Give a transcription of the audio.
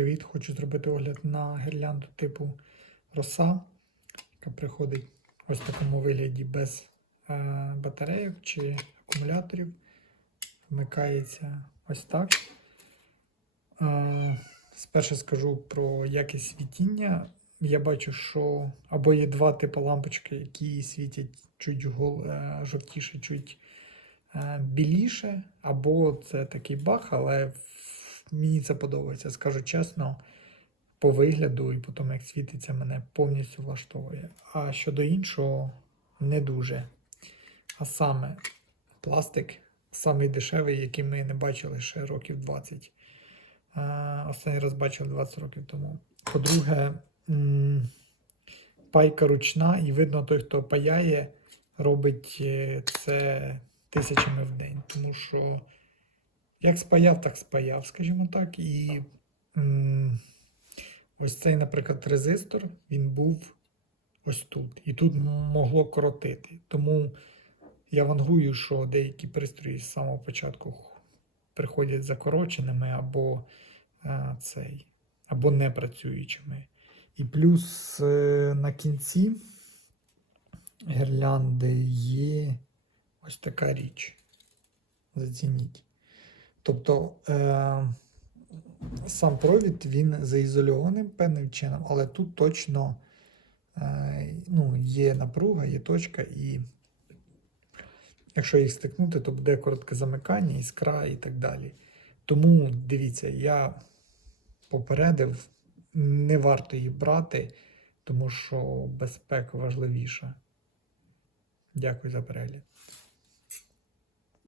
Привіт! Хочу зробити огляд на гірлянду типу роса, яка приходить ось в такому вигляді без е, батарейок чи акумуляторів. Вмикається ось так. Е, спершу скажу про якість світіння. Я бачу, що або є два типи лампочки, які світять чуть гол, е, жовтіше, чуть е, біліше, або це такий бах, але в- мені це подобається, скажу чесно, по вигляду і по тому, як світиться, мене повністю влаштовує. А щодо іншого, не дуже. А саме пластик, самий дешевий, який ми не бачили ще років 20. Е, Останній раз бачив 20 років тому. По-друге, пайка ручна, і видно, той, хто паяє, робить е, це тисячами в день. Тому що як спаяв, так спаяв, скажімо так. І м, ось цей, наприклад, резистор, він був ось тут. І тут могло коротити. Тому я вангую, що деякі пристрої з самого початку приходять закороченими або а, цей, або не. І плюс е, на кінці гірлянди є ось така річ. Зацініть. Тобто е, сам провід він заізольований певним чином, але тут точно е, ну, є напруга, є точка, і якщо їх стикнути, то буде коротке замикання, іскра і так далі. Тому дивіться, я попередив, не варто її брати, тому що безпека важливіша. Дякую за перегляд.